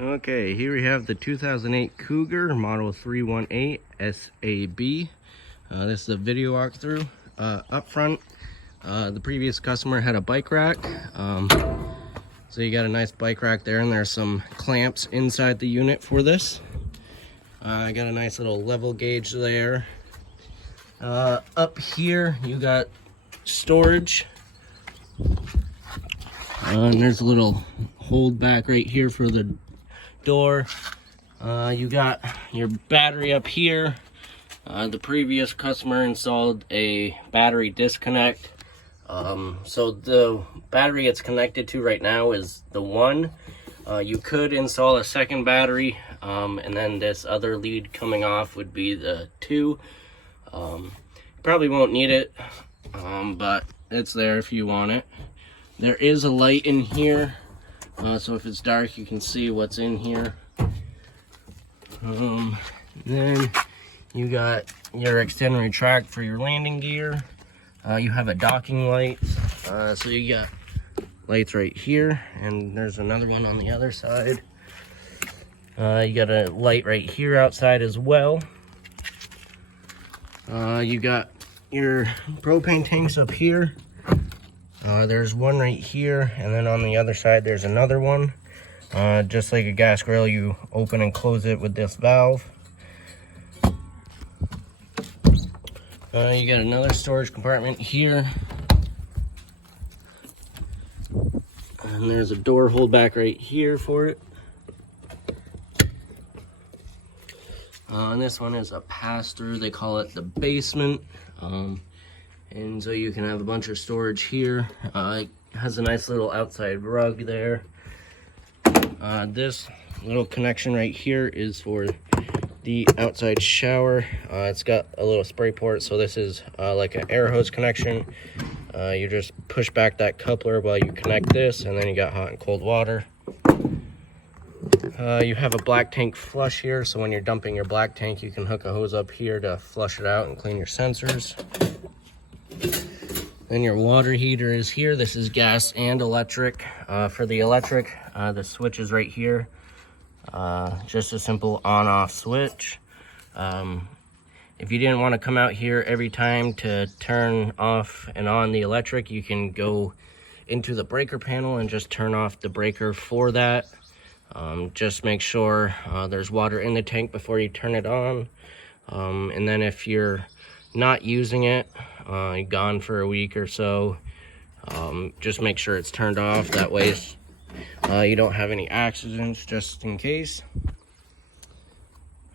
Okay, here we have the 2008 Cougar model 318 SAB. This is a video walkthrough. Up front, the previous customer had a bike rack. So you got a nice bike rack there, and there's some clamps inside the unit for this. I got a nice little level gauge there. Up here, you got storage. And there's a little hold back right here for the door. You got your battery up here. The previous customer installed a battery disconnect. So the battery it's connected to right now is the 1. You could install a second battery, and then this other lead coming off would be the 2. Probably won't need it, but it's there if you want it. There is a light in here, so if it's dark you can see what's in here. Then you got your extend and retract for your landing gear. You have a docking light, so you got lights right here, and there's another one on the other side. You got a light right here outside as well. You got your propane tanks up here. There's one right here, and then on the other side there's another one. Just like a gas grill, you open and close it with this valve. You got another storage compartment here. And there's a door hold back right here for it. And this one is a pass-through. They call it the basement. And so you can have a bunch of storage here. It has a nice little outside rug there. This little connection right here is for the outside shower. It's got a little spray port, so this is like an air hose connection. You just push back that coupler while you connect this, and then you got hot and cold water. You have a black tank flush here, so when you're dumping your black tank, you can hook a hose up here to flush it out and clean your sensors. Then your water heater is here. This is gas and electric. For the electric, the switch is right here. Just a simple on-off switch. If you didn't want to come out here every time to turn off and on the electric, you can go into the breaker panel and just turn off the breaker for that. Just make sure there's water in the tank before you turn it on. And then if you're not using it, gone for a week or so, just make sure it's turned off. That way you don't have any accidents, just in case.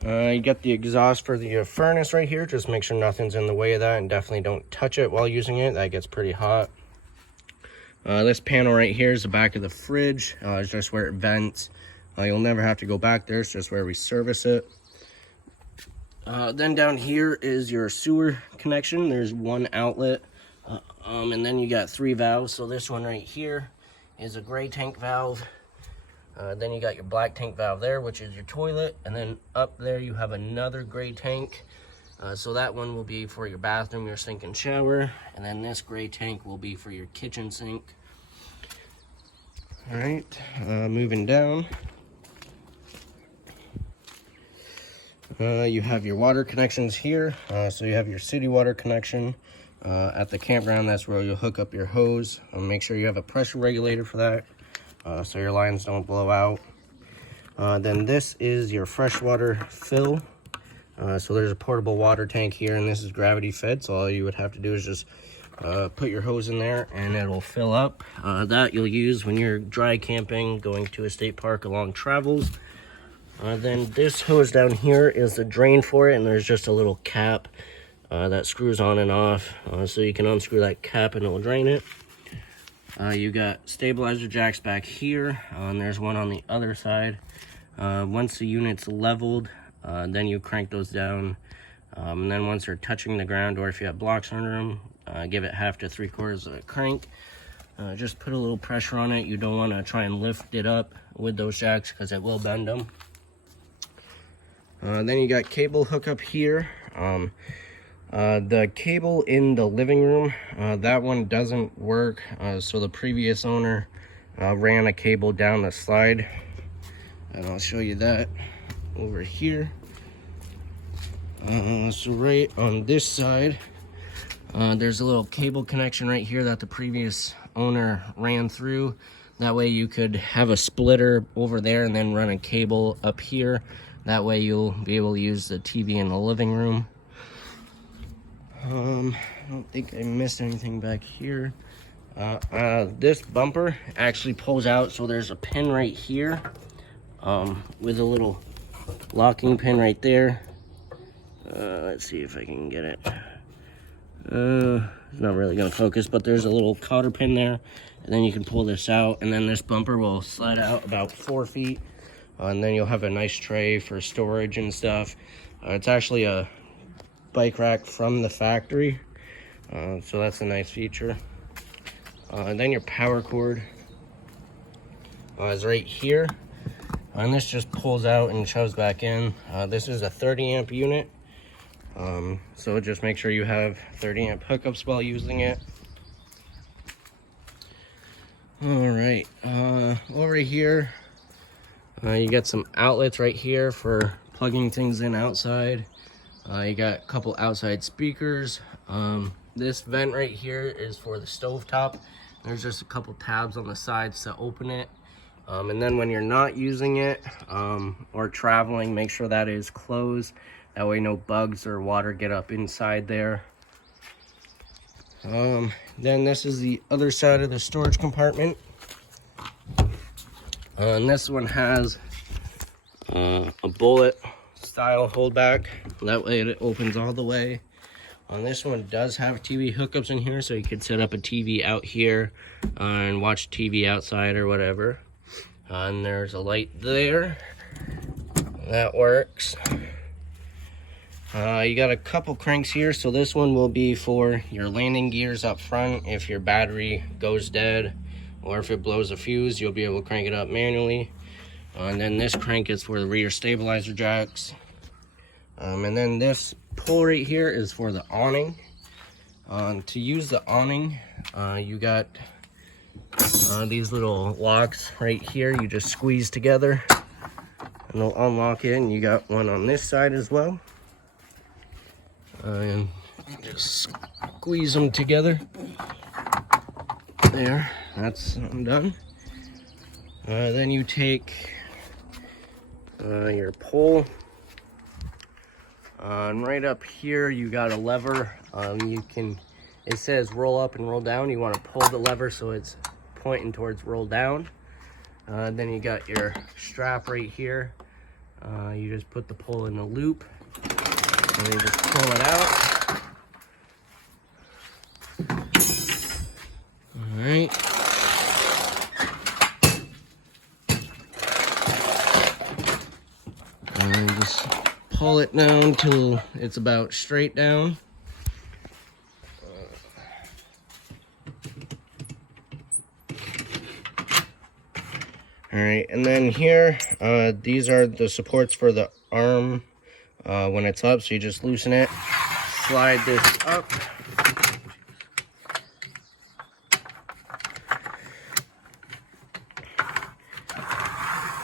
You got the exhaust for the furnace right here. Just make sure nothing's in the way of that, and definitely don't touch it while using it. That gets pretty hot. This panel right here is the back of the fridge. It's just where it vents. You'll never have to go back there. It's just where we service it. Then down here is your sewer connection. There's one outlet, and then you got 3 valves. So this one right here is a gray tank valve. Then you got your black tank valve there, which is your toilet, and then up there you have another gray tank. So that one will be for your bathroom, your sink and shower, and then this gray tank will be for your kitchen sink. All right, moving down. You have your water connections here. So you have your city water connection. At the campground, that's where you'll hook up your hose. Make sure you have a pressure regulator for that, so your lines don't blow out. Then this is your freshwater fill. So there's a portable water tank here, and this is gravity fed. So all you would have to do is just put your hose in there, and it'll fill up. That you'll use when you're dry camping, going to a state park, along travels. Then this hose down here is the drain for it, and there's just a little cap that screws on and off, so you can unscrew that cap and it'll drain it. You got stabilizer jacks back here, and there's one on the other side. Once the unit's leveled, then you crank those down, and then once they're touching the ground, or if you have blocks under them, give it 1/2 to 3/4 of a crank. Just put a little pressure on it. You don't want to try and lift it up with those jacks because it will bend them. Then you got cable hookup here. The cable in the living room, that one doesn't work. So the previous owner ran a cable down the slide. and I'll show you that over here. So right on this side, there's a little cable connection right here that the previous owner ran through. That way you could have a splitter over there and then run a cable up here. That way you'll be able to use the TV in the living room. I don't think I missed anything back here. This bumper actually pulls out, so there's a pin right here with a little locking pin right there. Let's see if I can get it. It's not really gonna focus, but there's a little cotter pin there, and then you can pull this out, and then this bumper will slide out about 4 feet, and then you'll have a nice tray for storage and stuff. It's actually a bike rack from the factory, so that's a nice feature. And then your power cord is right here, and this just pulls out and shoves back in. This is a 30 amp unit, so just make sure you have 30 amp hookups while using it. All right, over here you got some outlets right here for plugging things in outside. You got a couple outside speakers. This vent right here is for the stovetop. There's just a couple tabs on the sides to open it. And then when you're not using it or traveling, make sure that is closed. That way no bugs or water get up inside there. Then this is the other side of the storage compartment. And this one has a bullet style holdback. That way it opens all the way. This one does have TV hookups in here, so you could set up a TV out here and watch TV outside or whatever. And there's a light there. That works. You got a couple cranks here, so this one will be for your landing gears up front. If your battery goes dead or if it blows a fuse, you'll be able to crank it up manually. And then this crank is for the rear stabilizer jacks. And then this pull right here is for the awning. To use the awning, you got these little locks right here. You just squeeze together and they'll unlock it, and you got one on this side as well. And just squeeze them together. There, that's done. Then you take your pole. And right up here you got a lever. It says roll up and roll down. You want to pull the lever so it's pointing towards roll down. Then you got your strap right here. You just put the pole in the loop and you just pull it out. All right. And just pull it down till it's about straight down. All right, and then here, these are the supports for the arm when it's up. So you just loosen it, slide this up.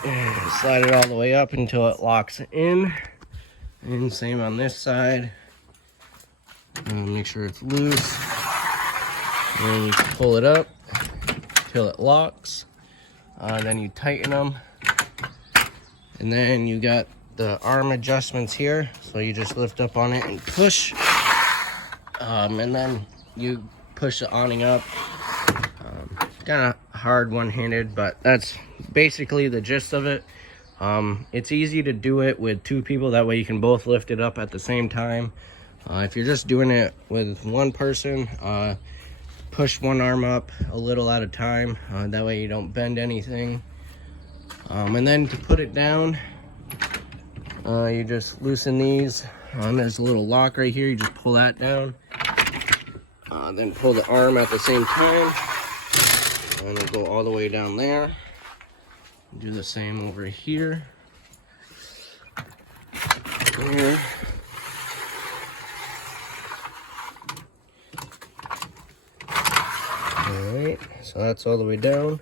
And slide it all the way up until it locks in. And same on this side. Make sure it's loose. And you pull it up till it locks. Then you tighten them. And then you got the arm adjustments here. So you just lift up on it and push. And then you push the awning up. Kind of hard one-handed, but that's basically the gist of it. It's easy to do it with two people. That way you can both lift it up at the same time. If you're just doing it with one person, push one arm up a little at a time. That way you don't bend anything. And then to put it down, you just loosen these. There's a little lock right here. You just pull that down. Then pull the arm at the same time. And it'll go all the way down there. Do the same over here. There. Alright, so that's all the way down.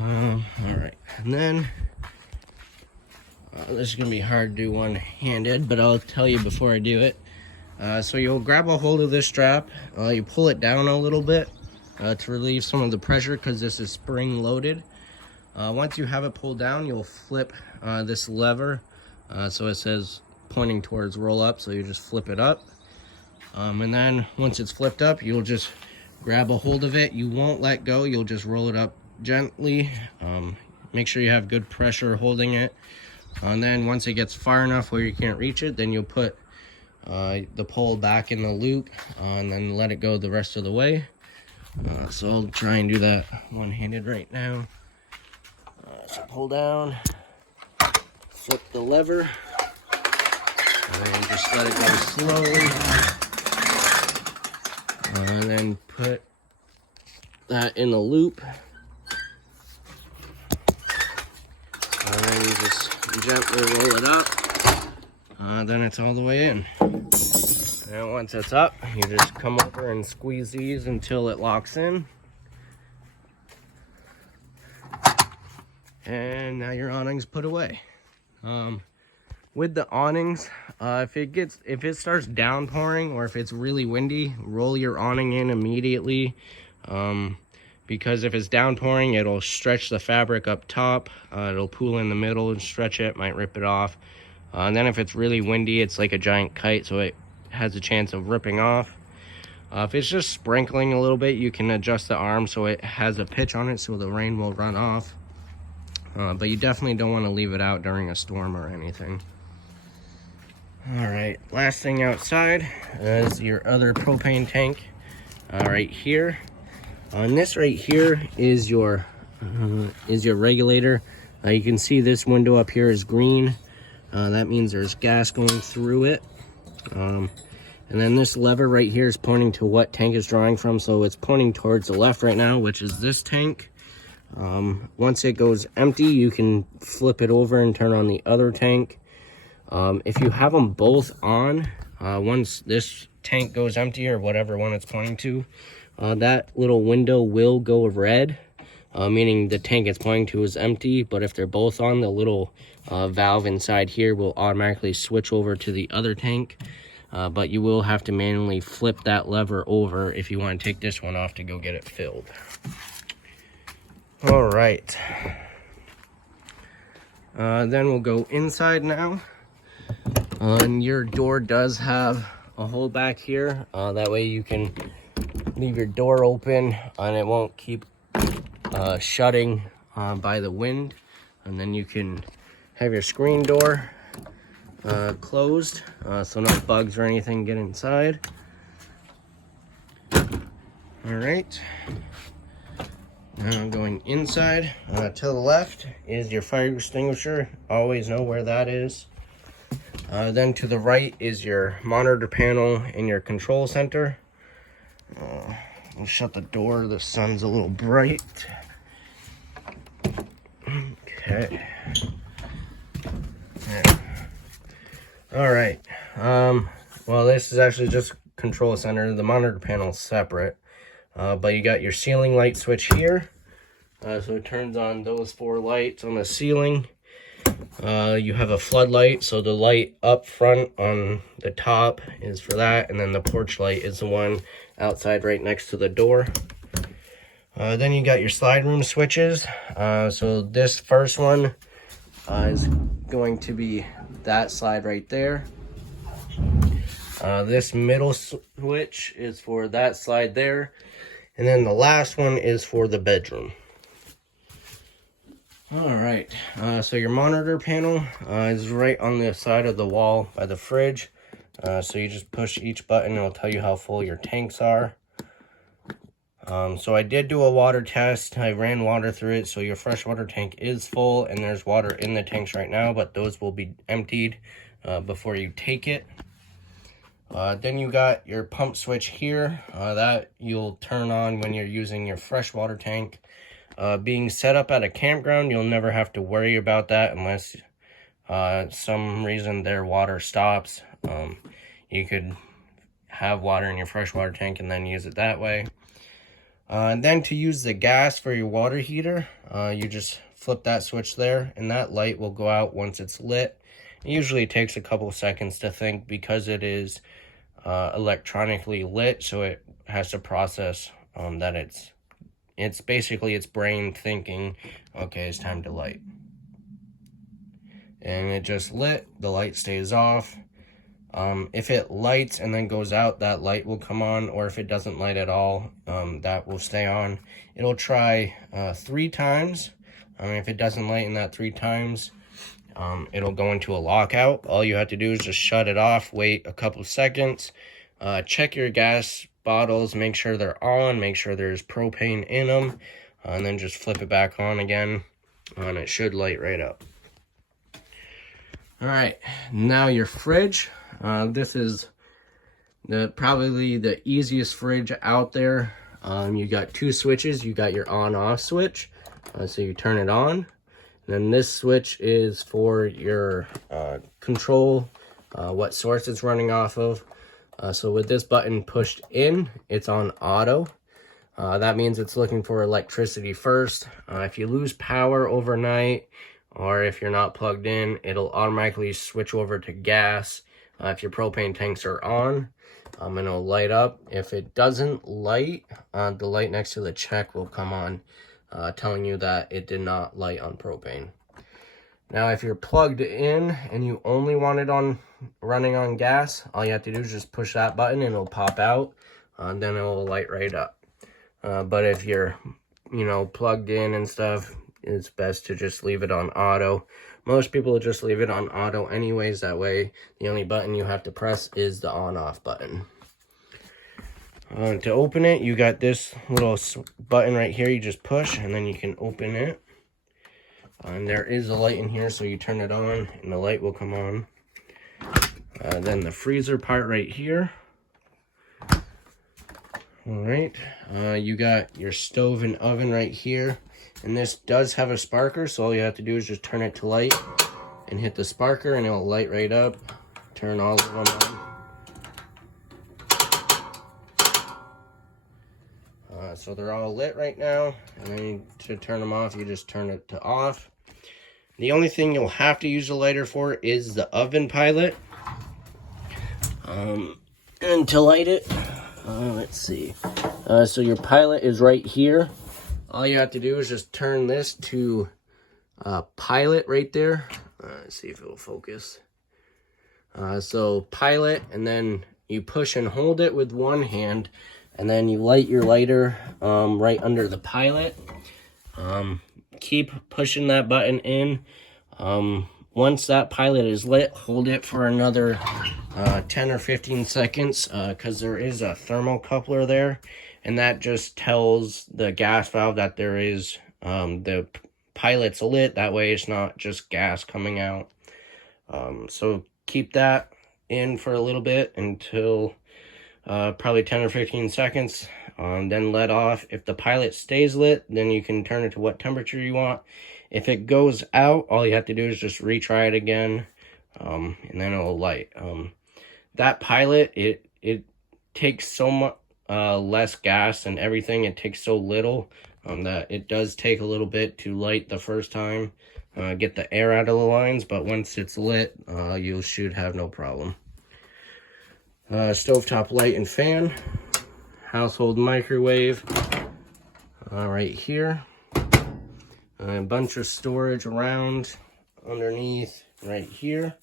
All right, and then this is gonna be hard to do one-handed, but I'll tell you before I do it. So you'll grab a hold of this strap, you pull it down a little bit to relieve some of the pressure because this is spring loaded. Once you have it pulled down, you'll flip this lever, so it says pointing towards roll up, so you just flip it up. And then once it's flipped up, you'll just grab a hold of it. You won't let go, you'll just roll it up gently. Make sure you have good pressure holding it. And then once it gets far enough where you can't reach it, then you'll put the pole back in the loop and then let it go the rest of the way. So I'll try and do that one-handed right now. So pull down, flip the lever, and just let it go slowly. And then put that in the loop. And then you just gently roll it up. Then it's all the way in. And once it's up, you just come over and squeeze these until it locks in. And now your awning's put away. With the awnings, if it starts downpouring or if it's really windy, roll your awning in immediately. Because if it's downpouring, it'll stretch the fabric up top. It'll pool in the middle and stretch it, might rip it off. And then if it's really windy, it's like a giant kite, so it has a chance of ripping off. If it's just sprinkling a little bit, you can adjust the arm so it has a pitch on it so the rain will run off. But you definitely don't want to leave it out during a storm or anything. All right, last thing outside is your other propane tank right here. On this right here is your regulator. You can see this window up here is green. That means there's gas going through it. And then this lever right here is pointing to what tank is drawing from. So it's pointing towards the left right now, which is this tank. Once it goes empty, you can flip it over and turn on the other tank. If you have them both on, once this tank goes empty or whatever one it's pointing to, that little window will go red, meaning the tank it's pointing to is empty. But if they're both on, the little valve inside here will automatically switch over to the other tank. But you will have to manually flip that lever over if you want to take this one off to go get it filled. All right. Then we'll go inside now. And your door does have a hole back here. That way you can leave your door open and it won't keep shutting by the wind. And then you can have your screen door closed so no bugs or anything get inside. All right. Now going inside, to the left is your fire extinguisher. Always know where that is. Then to the right is your monitor panel and your control center. I'll shut the door, the sun's a little bright. Okay. Yeah. All right. Well, this is actually just control center. The monitor panel is separate. But you got your ceiling light switch here. So it turns on those 4 lights on the ceiling. You have a floodlight, so the light up front on the top is for that, and then the porch light is the one outside right next to the door. Then you got your slide room switches. So this first one is going to be that slide right there. This middle switch is for that slide there. And then the last one is for the bedroom. All right, so your monitor panel is right on the side of the wall by the fridge. So you just push each button and it'll tell you how full your tanks are. So I did do a water test. I ran water through it, so your freshwater tank is full and there's water in the tanks right now, but those will be emptied before you take it. Then you got your pump switch here that you'll turn on when you're using your freshwater tank. Being set up at a campground, you'll never have to worry about that unless some reason their water stops. You could have water in your freshwater tank and then use it that way. And then to use the gas for your water heater, you just flip that switch there, and that light will go out once it's lit. It usually takes a couple seconds to think because it is electronically lit, so it has to process that it's basically its brain thinking, okay, it's time to light. And it just lit, the light stays off. If it lights and then goes out, that light will come on, or if it doesn't light at all, that will stay on. It'll try 3 times. If it doesn't light in that 3 times, it'll go into a lockout. All you have to do is just shut it off, wait a couple seconds, check your gas bottles, make sure they're on, make sure there's propane in them, and then just flip it back on again, and it should light right up. All right, now your fridge. This is probably the easiest fridge out there. You got 2 switches. You got your on-off switch, so you turn it on. And then this switch is for your control, what source it's running off of. So with this button pushed in, it's on auto. That means it's looking for electricity first. If you lose power overnight, or if you're not plugged in, it'll automatically switch over to gas if your propane tanks are on, and it'll light up. If it doesn't light, the light next to the check will come on, telling you that it did not light on propane. Now, if you're plugged in and you only want it on running on gas, all you have to do is just push that button and it'll pop out, and then it will light right up. But if you're, plugged in and stuff, it's best to just leave it on auto. Most people will just leave it on auto anyways. That way, the only button you have to press is the on-off button. To open it, you got this little button right here. You just push, and then you can open it. And there is a light in here, so you turn it on, and the light will come on. Then the freezer part right here. All right, you got your stove and oven right here. And this does have a sparker, so all you have to do is just turn it to light and hit the sparker, and it'll light right up. Turn all of them on. So they're all lit right now, and then to turn them off, you just turn it to off. The only thing you'll have to use a lighter for is the oven pilot. And to light it, let's see. So your pilot is right here. All you have to do is just turn this to pilot right there. Let's see if it will focus. So pilot, and then you push and hold it with one hand, and then you light your lighter right under the pilot. Keep pushing that button in. Once that pilot is lit, hold it for another 10 or 15 seconds, because there is a thermocoupler there. And that just tells the gas valve that there is, the pilot's lit. That way it's not just gas coming out. So keep that in for a little bit until probably 10 or 15 seconds. Then let off. If the pilot stays lit, then you can turn it to what temperature you want. If it goes out, all you have to do is just retry it again, and then it'll light. That pilot, it takes so much less gas and everything. It takes so little that it does take a little bit to light the first time, get the air out of the lines, but once it's lit, you should have no problem. Stovetop light and fan, household microwave right here, a bunch of storage around underneath right here.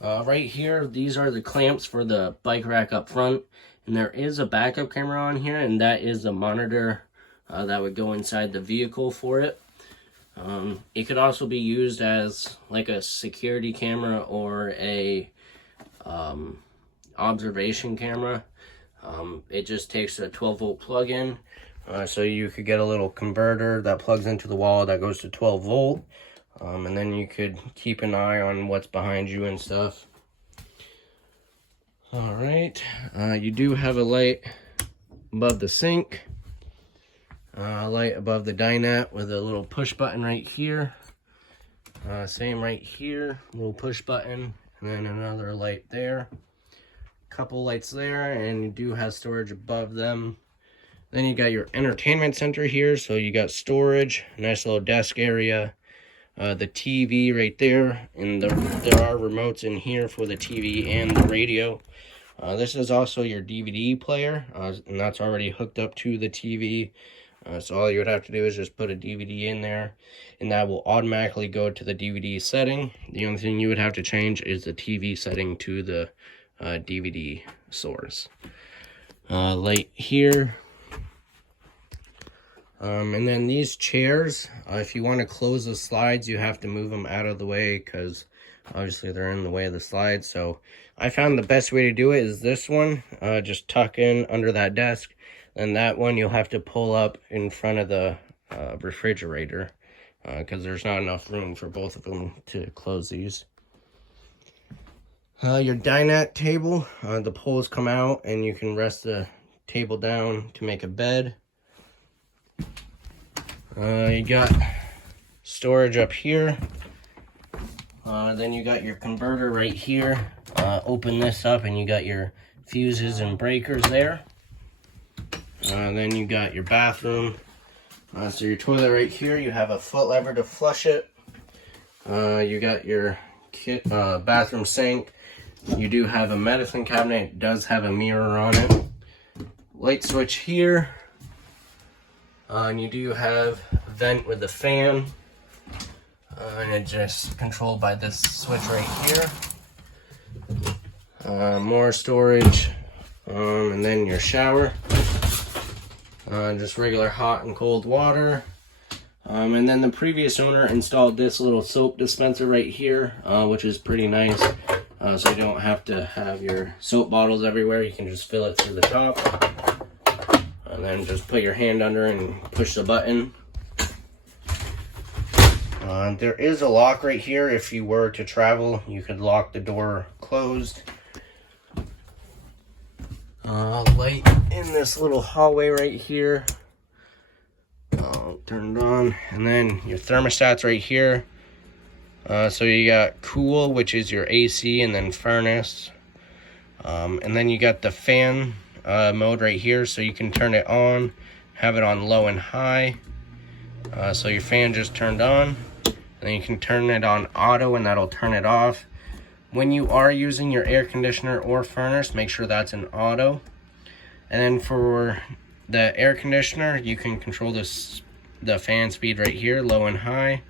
Right here, these are the clamps for the bike rack up front. And there is a backup camera on here, and that is a monitor that would go inside the vehicle for it. It could also be used as like a security camera or a observation camera. It just takes a 12-volt plug-in. So you could get a little converter that plugs into the wall that goes to 12 volt. And then you could keep an eye on what's behind you and stuff. All right, you do have a light above the sink, a light above the dinette with a little push button right here. Same right here, little push button, and then another light there. Couple lights there, and you do have storage above them. Then you got your entertainment center here. So you got storage, nice little desk area, the TV right there, and there are remotes in here for the TV and the radio. This is also your DVD player, and that's already hooked up to the TV. So all you would have to do is just put a DVD in there, and that will automatically go to the DVD setting. The only thing you would have to change is the TV setting to the DVD source. Light here. And then these chairs, if you want to close the slides, you have to move them out of the way because obviously they're in the way of the slides. So I found the best way to do it is this one. Just tuck in under that desk. And that one you'll have to pull up in front of the refrigerator because there's not enough room for both of them to close these. Your dinette table, the poles come out and you can rest the table down to make a bed. You got storage up here. Then you got your converter right here. Open this up and you got your fuses and breakers there. Then you got your bathroom. So your toilet right here, you have a foot lever to flush it. You got your bathroom sink. You do have a medicine cabinet. It does have a mirror on it. Light switch here. And you do have a vent with a fan. And it's just controlled by this switch right here. More storage. And then your shower. Just regular hot and cold water. And then the previous owner installed this little soap dispenser right here, which is pretty nice. So you don't have to have your soap bottles everywhere. You can just fill it through the top. And then just put your hand under and push the button. There is a lock right here. If you were to travel, you could lock the door closed. Light in this little hallway right here. Turned on. And then your thermostats right here. So you got cool, which is your AC, and then furnace. And then you got the fan mode right here, so you can turn it on, have it on low and high. So your fan just turned on. Then you can turn it on auto, and that'll turn it off. When you are using your air conditioner or furnace, make sure that's in auto. And then for the air conditioner, you can control the fan speed right here, low and high.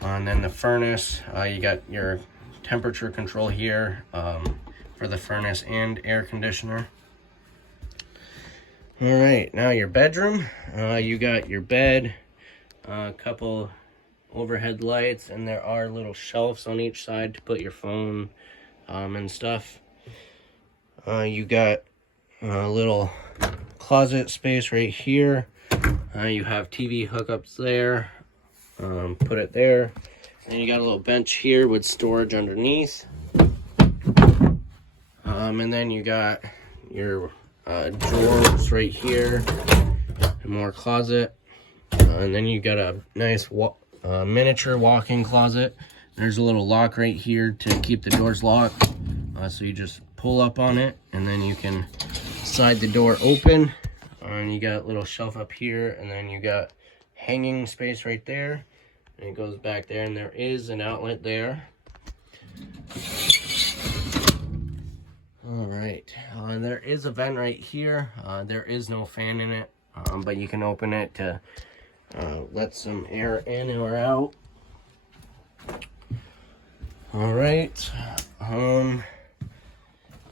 And then the furnace, you got your temperature control here for the furnace and air conditioner. All right, now your bedroom. You got your bed, a couple overhead lights, and there are little shelves on each side to put your phone and stuff. You got a little closet space right here. You have TV hookups there. Put it there. And you got a little bench here with storage underneath. And then you got your drawers right here. And more closet. And then you got a nice miniature walk-in closet. There's a little lock right here to keep the doors locked. So you just pull up on it and then you can slide the door open. And you got a little shelf up here, and then you got hanging space right there. And it goes back there, and there is an outlet there. All right, there is a vent right here. There is no fan in it, but you can open it to let some air in or out. All right. And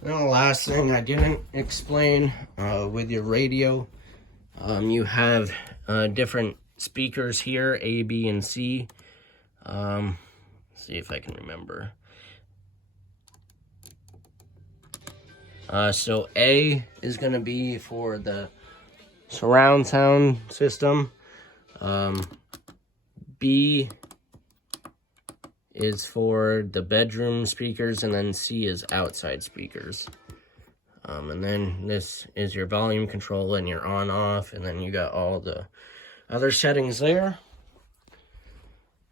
the last thing I didn't explain with your radio, you have different speakers here, A, B, and C. Let's see if I can remember. So A is going to be for the surround sound system. B is for the bedroom speakers, and then C is outside speakers. And then this is your volume control and your on off, and then you got all the other settings there.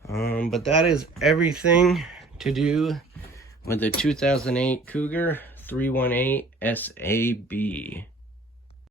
But that is everything to do with the 2008 Cougar 318 SAB.